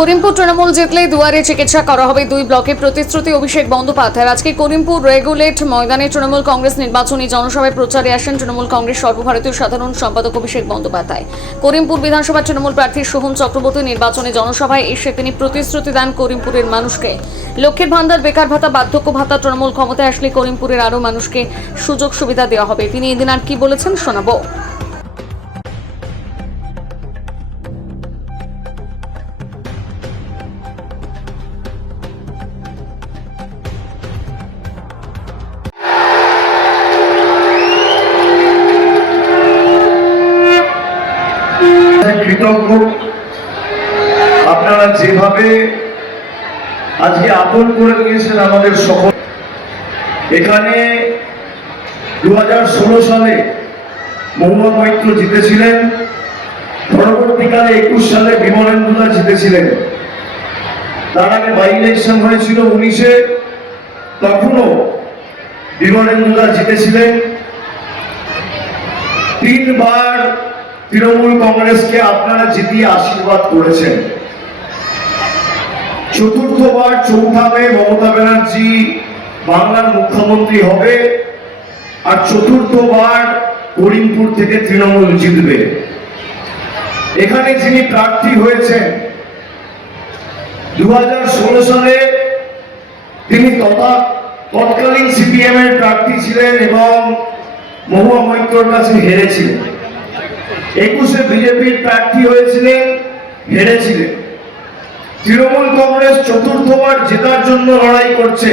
করিমপুর তৃণমূল জিতলে দুয়ারে চিকিৎসা করা হবে দুই ব্লকে প্রতিশ্রুতি অভিষেক বন্দ্যোপাধ্যায়। আজকে করিমপুর রেগুলেট ময়দানে তৃণমূল কংগ্রেস নির্বাচনী জনসভায় প্রচারে আসেন তৃণমূল কংগ্রেস সর্বভারতীয় সাধারণ সম্পাদক অভিষেক বন্দ্যোপাধ্যায়। করিমপুর বিধানসভা তৃণমূল প্রার্থী সোহম চক্রবর্তী নির্বাচনী জনসভায় এসে তিনি প্রতিশ্রুতি দেন করিমপুরের মানুষকে। লক্ষ্মীর ভান্ডার, বেকার ভাতা, বার্ধক্য ভাতা, তৃণমূল ক্ষমতায় আসলে করিমপুরের আরও মানুষকে সুযোগ সুবিধা দেওয়া হবে। তিনি এদিন আর কি বলেছেন শোনাবো। কৃতজ্ঞ আপনারা যেভাবে আজকে আপন করে নিয়েছেন আমাদের সকল। এখানে 2016 সালে মোহাম্মদ মৈত্র জিতেছিলেন, পরবর্তীকালে 21 সালে বিমলেন্দুদা জিতেছিলেন, তার আগে বাই ইলেকশন হয়েছিল 19-এ, তখনও বিমলেন্দুদা জিতেছিলেন। 3 বার তৃণমূল কংগ্রেসকে আপনারা জিতিয়ে আশীর্বাদ করেছেন। চতুর্থবার চৌঠা মে মমতা ব্যানার্জি বাংলার মুখ্যমন্ত্রী হবে, আর চতুর্থবার করিমপুর থেকে তৃণমূল জিতবে। এখানে যিনি প্রার্থী হয়েছেন 2016 সালে তিনি তৎকালীন সিপিএম এর প্রার্থী ছিলেন এবং মহুয়া মৈত্রর কাছে হেরেছিলেন। 21-এ বিজেপির প্রার্থী হয়েছিলেন, হেরেছিলেন। তৃণমূল কংগ্রেস চতুর্থবার জেতার জন্য লড়াই করছে,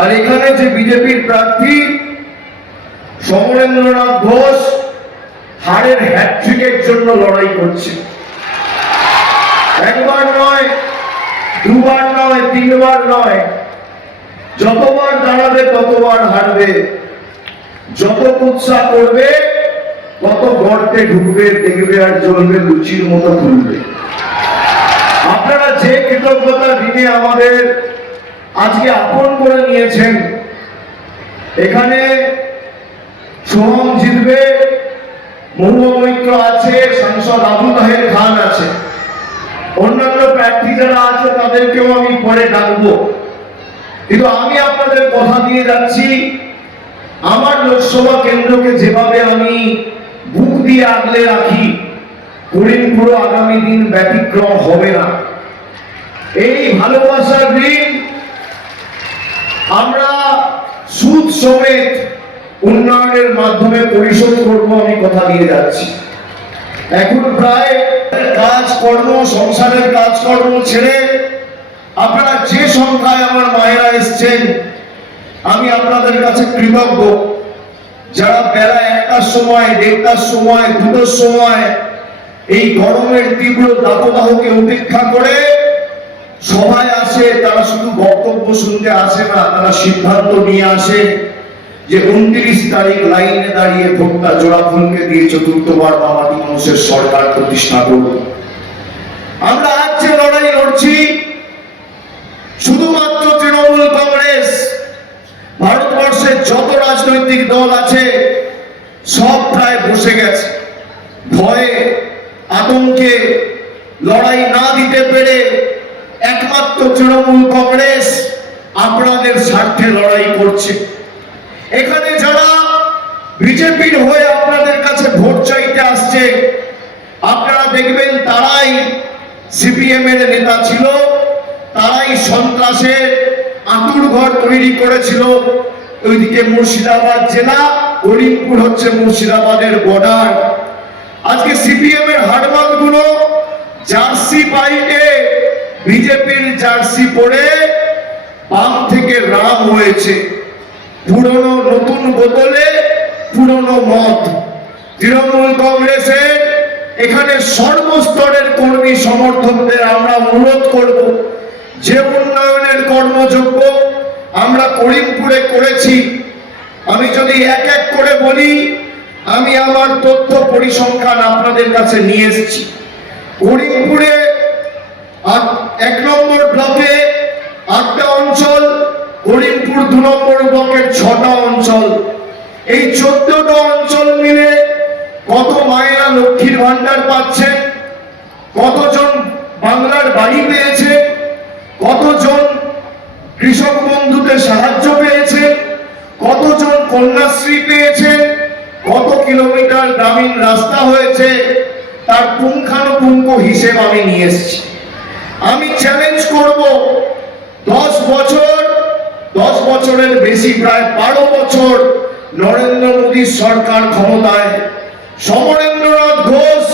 আর এখানে যে বিজেপির প্রার্থী সমরেন্দ্রনাথ ঘোষ হারের হ্যাট্রিকের জন্য লড়াই করছে। একবার নয়, দুবার নয়, 3 বার নয়, যতবার দাঁড়াবে ততবার হারবে, যত কুৎসা করবে কত গর্তে ঢুকবে, দেখবে আর জ্বলবে লুচির মতো খুলবে। আপনারা যে কৃতজ্ঞতার দিনে আমাদের আজকে আপন করে নিয়েছেন, এখানে সোহম জিতবে, মহুয়া মৈত্র আছে, সাংসদ আবু তাহের খান আছে, অন্যান্য প্রার্থী যারা আছে তাদেরকেও আমি পরে ডাকবো। কিন্তু আমি আপনাদের কথা দিয়ে যাচ্ছি, আমার লোকসভা কেন্দ্রকে যেভাবে আমি বুক দিয়ে আগলে রাখি, করিমপুর আগামী দিন ব্যতিক্রম হবে না। এই ভালোবাসার ঋণ আমরা সুদ সমেত উন্নয়নের মাধ্যমে পরিশোধ করব, আমি কথা দিয়ে যাচ্ছি। এখন প্রায় কাজকর্ম, সংসারের কাজকর্ম ছেড়ে আপনারা যে সংখ্যায় আমার মায়েরা এসছেন, আমি আপনাদের কাছে কৃতজ্ঞ। যারা বেলা 1টার সময়, 1:30টার সময়, 2টোর সময় এই গরমের তীব্র দাবদাহকে উপেক্ষা করে সভায় আসে, তারা শুধু বক্তব্য শুনতে আসে না, তারা সিদ্ধান্ত নিয়ে আসে যে 29 তারিখ লাইনে দাঁড়িয়ে ভোটটা জোড়াফুলকে দিয়ে চতুর্থবার বাঙালি মানুষের সরকার প্রতিষ্ঠা করব। আমরা আজ যে লড়াই লড়ছি, শুধুমাত্র তৃণমূল কংগ্রেস, ভারতবর্ষের যত রাজনৈতিক দল আছে সব প্রায় বসে গেছে, ভয়ে আতঙ্কে লড়াই না দিতে পেরে একমাত্র তৃণমূল কংগ্রেস আপনাদের স্বার্থে লড়াই করছে। এখানে যারা বিজেপির হয়ে আপনাদের কাছে ভোট চাইতে আসছে, আপনারা দেখবেন তারাই সিপিএম এর নেতা ছিল, তারাই সন্ত্রাসের আঁতুড়ঘর তৈরি করেছিল। ওইদিকে মুর্শিদাবাদ জেলা, করিমপুর হচ্ছে মুর্শিদাবাদের বর্ডার। আজকে সিপিএম এর হাটবাদ গুলো জার্সি পাইকে বিজেপির জার্সি পরে বাম থেকে রাম হয়েছে, পুরনো নতুন বোতলে পুরনো মদ। তৃণমূল কংগ্রেসের এখানে সর্বস্তরের কর্মী সমর্থকদের আমরা অনুরোধ করব, যে উন্নয়নের কর্মযোগ্য আমরা করিমপুরে করেছি, আমি যদি এক এক করে বলি, আমি আমার তথ্য পরিসংখ্যান আপনাদের কাছে নিয়ে এসেছি। করিমপুরে 1 নম্বর ব্লকে 8টা অঞ্চল, করিমপুর 2 নম্বর ব্লকের 6টা অঞ্চল, এই 14টা অঞ্চল মিলে কত মায়েরা লক্ষ্মীর ভান্ডার পাচ্ছেন, কতজন বাংলার বাড়ি পেয়েছে, কতজন কৃষক বন্ধুতে সাহায্য পেয়েছে, কতজন কন্যাশ্রী পেয়েছে, কত কিলোমিটার গ্রামীণ রাস্তা হয়েছে, তার পুঙ্খানুপুঙ্খ হিসেব আমি নিয়ে এসেছি। আমি চ্যালেঞ্জ করব, 10 বছরের বেশি, প্রায় 12 বছর নরেন্দ্র মোদীর সরকার ক্ষমতায়, সমরেন্দ্রনাথ ঘোষ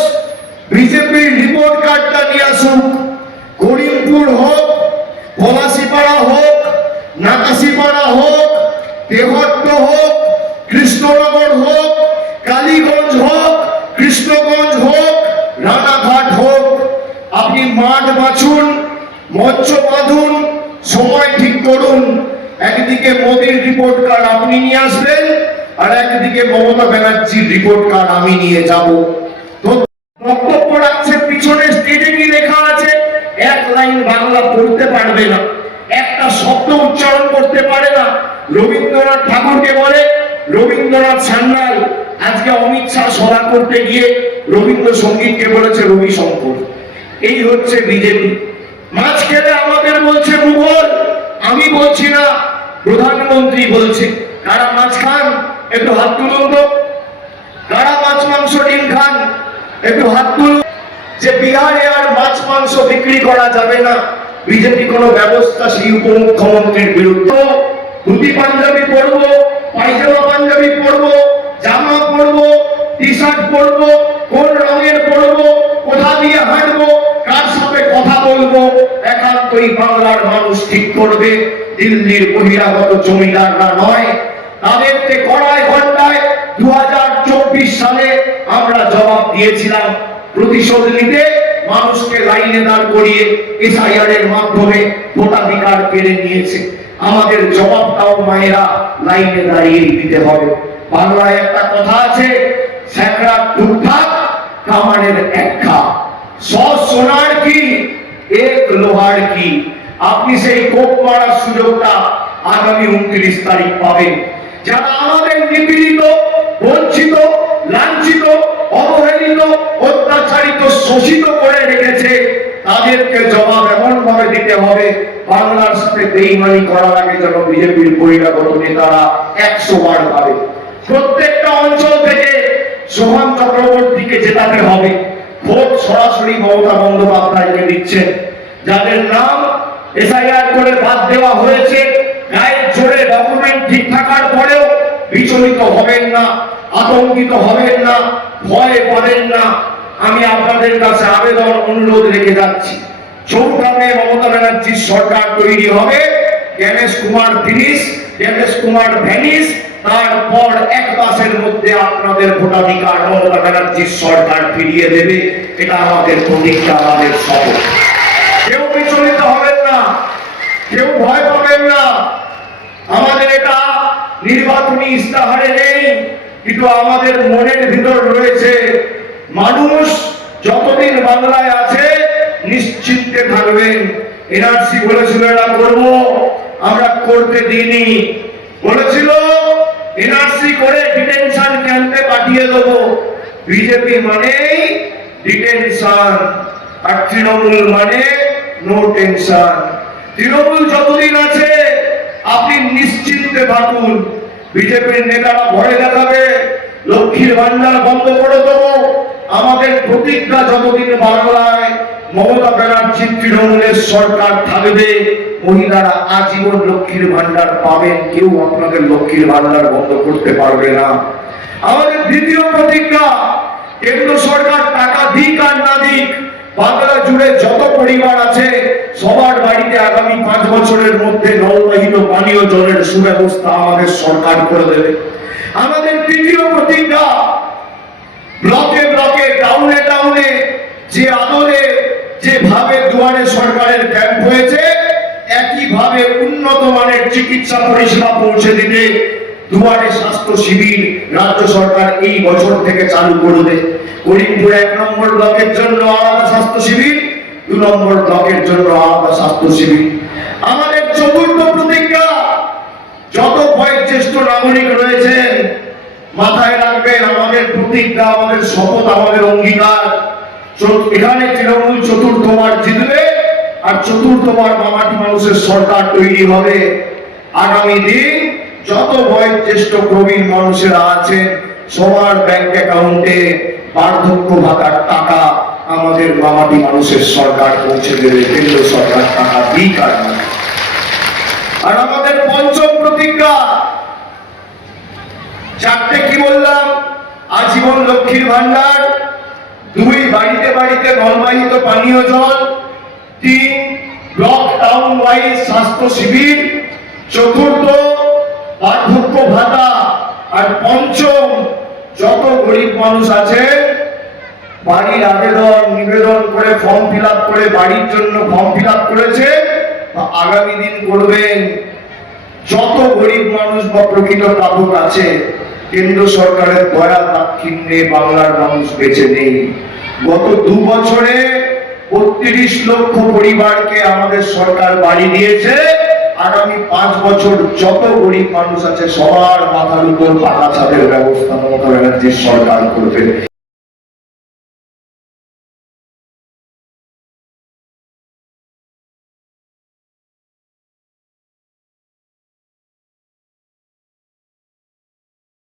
বিজেপির রিপোর্ট কার্ডটা নিয়ে আসুক। করিমপুর হোক, পলাশিপাড়া হোক, নাকাশিপাড়া হোক, দেহট্ট হোক, কৃষ্ণনগর হোক, কালীগঞ্জ হোক, কৃষ্ণগঞ্জ হোক, রানাঘাট হোক, আপনি মাঠ বাছুন, মঞ্চ বাঁধুন, সময় ঠিক করুন। একদিকে মোদীর রিপোর্ট কার্ড আপনি নিয়ে আসবেন, আর একদিকে মমতা ব্যানার্জির রিপোর্ট কার্ড আমি নিয়ে যাব। তো বক্তব্য রাখছে, পিছনে স্টেজে কি লেখা আছে, এক লাইন বাংলা পড়তে পারবে না, একটা শব্দ উচ্চারণ করতে পারে না। রবীন্দ্রনাথ ঠাকুরকে বলে রবীন্দ্রনাথ সান্যাল, আজকে অমিত শাহ সভা করতে গিয়ে রবীন্দ্রসঙ্গীতকে বলেছে রবি শঙ্কর। এই হচ্ছে বিজেপি। মাছ খেলে আমাদের বলছে মুঘল, আমি বলছি না, প্রধানমন্ত্রী বলছে। কারা মাছ খান একটু হাত তুলুন তো, কারা মাছ মাংস ডিম খান একটু হাত তুলুন। যে বিহারে আর মাছ মাংস বিক্রি করা যাবে না, বিজেপি কোন ব্যবস্থা সেই উপমুখ্যমন্ত্রীর বিরুদ্ধে। ধুতি পাঞ্জাবি পরবো, পায়জামা পাঞ্জাবি পরবো, জামা পরবো, টি শার্ট পরবো, কোন রঙের পরবো, কোথা দিয়ে হাঁটবো, কার সাথে কথা বলবো, একান্তই বাংলার মানুষ ঠিক করবে, দিল্লির বহিরাগত জমিদাররা নয়। তাদেরকে কড়াই ঘন্টায় 2024 সালে আমরা জবাব দিয়েছিলাম। প্রতিশোধ নিতে মানুষকে লাইনে দাঁড় করিয়ে এসআইআর এর মাধ্যমে ভোটাধিকার কেড়ে নিয়েছে। আমাদের জবাবটাও মায়েরা লাইনে দাঁড়িয়ে দিতে হবে। বাংলায় একটা কথা আছে, স্যাকরা দুর্ভাগ কামানের একটা, 100 সোনার কি 1 লোহার কি। আপনি সেই কোপ মারার সুযোগটা আগামী 29 তারিখ পাবেন। যারা আমাদের নিপীড়িত, বঞ্চিত, লাঞ্ছিত, অবহেলিত, অত্যাচারিত, শোষিত করে রেখেছে, তাদেরকে জবাব এমন ভাবে দিতে হবে, বাংলার সাথে বেইমানি করার আগে যেন বিজেপির বহিরাগত নেতারা 100 বার পাবে। প্রত্যেকটা অঞ্চল থেকে সোহান চক্রবর্তীকে জেতাতে হবে। ভোট সরাসরি মমতা বন্দ্যোপাধ্যায়কে দিচ্ছেন। যাদের নাম এসআইআর করে বাদ দেওয়া হয়েছে, গায়ের জোরে ডকুমেন্ট ঠিক থাকার পরেও বিচলিত হবেন না, আতঙ্কিত হবেন না, ভয় পাবেন না। আমি আপনাদের কাছে আবেদন, অনুরোধ রেখে যাচ্ছি, 4 মে মমতা ব্যানার্জির সরকার তৈরি হবে। জ্ঞানেশ কুমার ফিনিশ, জ্ঞানেশ কুমার ভ্যানিশ, তারপর 1 মাসের মধ্যে আপনাদের ভোটাধিকার মমতা ব্যানার্জির সরকার ফিরিয়ে দেবে। এটা আমাদের প্রতিজ্ঞা, আমাদের শপথ। কেউ বিচলিত হবেন না, কেউ ভয় পাবেন না। আমাদের এটা নির্বাচনী ইস্তাহারে নেই, কিন্তু আমাদের মনের ভিতর রয়েছে। মানুষ যতদিন বাংলায় আছে নিশ্চিন্তে থাকবেন। এনআরসি বলেছিল এটা করবো, আমরা করতে দিইনি। বলেছিল এনআরসি করে ডিটেনশন ক্যাম্পে পাঠিয়ে দেবো। বিজেপি মানেই ডিটেনশন, আর তৃণমূল মানে নো টেনশন। তৃণমূল যতদিন আছে আপনি নিশ্চিন্তে থাকুন। বিজেপির নেতারা ভয় দেখাবে, লক্ষ্মীর ভান্ডার বন্ধ করে দেবো। আমাদের প্রতিজ্ঞা, যতদিন বাংলায় মমতা ব্যানার্জির তৃণমূলের সরকার থাকবে, মহিলারা আজীবন লক্ষ্মীর ভান্ডার পাবেন। কেউ আপনাদের লক্ষ্মীর ভান্ডার বন্ধ করতে পারবে না। আমাদের দ্বিতীয় প্রতিজ্ঞা, কেন্দ্র সরকার টাকা দিক আর না দিক, বাংলা জুড়ে যত পরিবার আছে সবার বাড়িতে আগামী 5 বছরের মধ্যে নলবাহিত পানীয় জলের সুব্যবস্থা আমাদের সরকার করে দেবে। আমাদের তৃতীয় প্রতিজ্ঞা, ব্লকে ব্লকে, টাউনে টাউনে যে আদলে যেভাবে দুয়ারে সরকারের ক্যাম্প হয়েছে, একইভাবে উন্নত মানের চিকিৎসা পরিষেবা পৌঁছে দিতে দুয়ারে স্বাস্থ্য শিবির রাজ্য সরকার এই বছর থেকে চালু করবে। করিমপুর 1 নম্বর ব্লকের জন্য আলাদা স্বাস্থ্য শিবির, 2 নম্বর ব্লকের জন্য আলাদা স্বাস্থ্য শিবির। আমাদের চতুর্থ প্রতিজ্ঞা, যত বয়োজ্যেষ্ঠ নাগরিক রয়েছেন মাথায় রাখবেন, আমাদের প্রতিজ্ঞা, আমাদের শপথ, আমাদের অঙ্গীকার, এখানে তৃণমূল চতুর্থবার জিতবে, আর চতুর্থবার মামাটি মানুষের সরকার তৈরি হবে। আগামী দিন যত বয়োজ্যেষ্ঠ প্রবীণ মানুষেরা আছেন সবার ব্যাংক অ্যাকাউন্টে বার্ধক্য ভাতার টাকা আমাদের মামাটি মানুষের সরকার পৌঁছে দেবে, কেন্দ্র সরকার টাকা দিক আর না। আর আমাদের পঞ্চম প্রতিজ্ঞা, চারটে কি বললাম, আজীবন লক্ষ্মীর ভান্ডার, 2 বাড়িতে বাড়িতে নলবাহিত পানীয় জল, 3 ব্লক টাউন ওয়াইজ স্বাস্থ্য শিবির, 4র্থ বার্ধক্য ভাতা, আর 5ম যত গরিব মানুষ আছে বাড়ির আবেদন নিবেদন করে ফর্ম ফিল আপ করে বাড়ির জন্য ফর্ম ফিল আপ করেছে বা আগামী দিন করবেন, যত গরিব মানুষ বা প্রকৃত প্রাপক আছে কেন্দ্র সরকারের দয়া দাক্ষিণ্যে বাংলার মানুষ বেঁচে নেই। গত 2 বছরে 32 লক্ষ পরিবারকে আমাদের সরকার বাড়ি দিয়েছে। আগামী 5 বছর যত গরিব মানুষ আছে সবার মাথার উপর পাকা ছাদের ব্যবস্থা মমতা ব্যানার্জির সরকার করবে।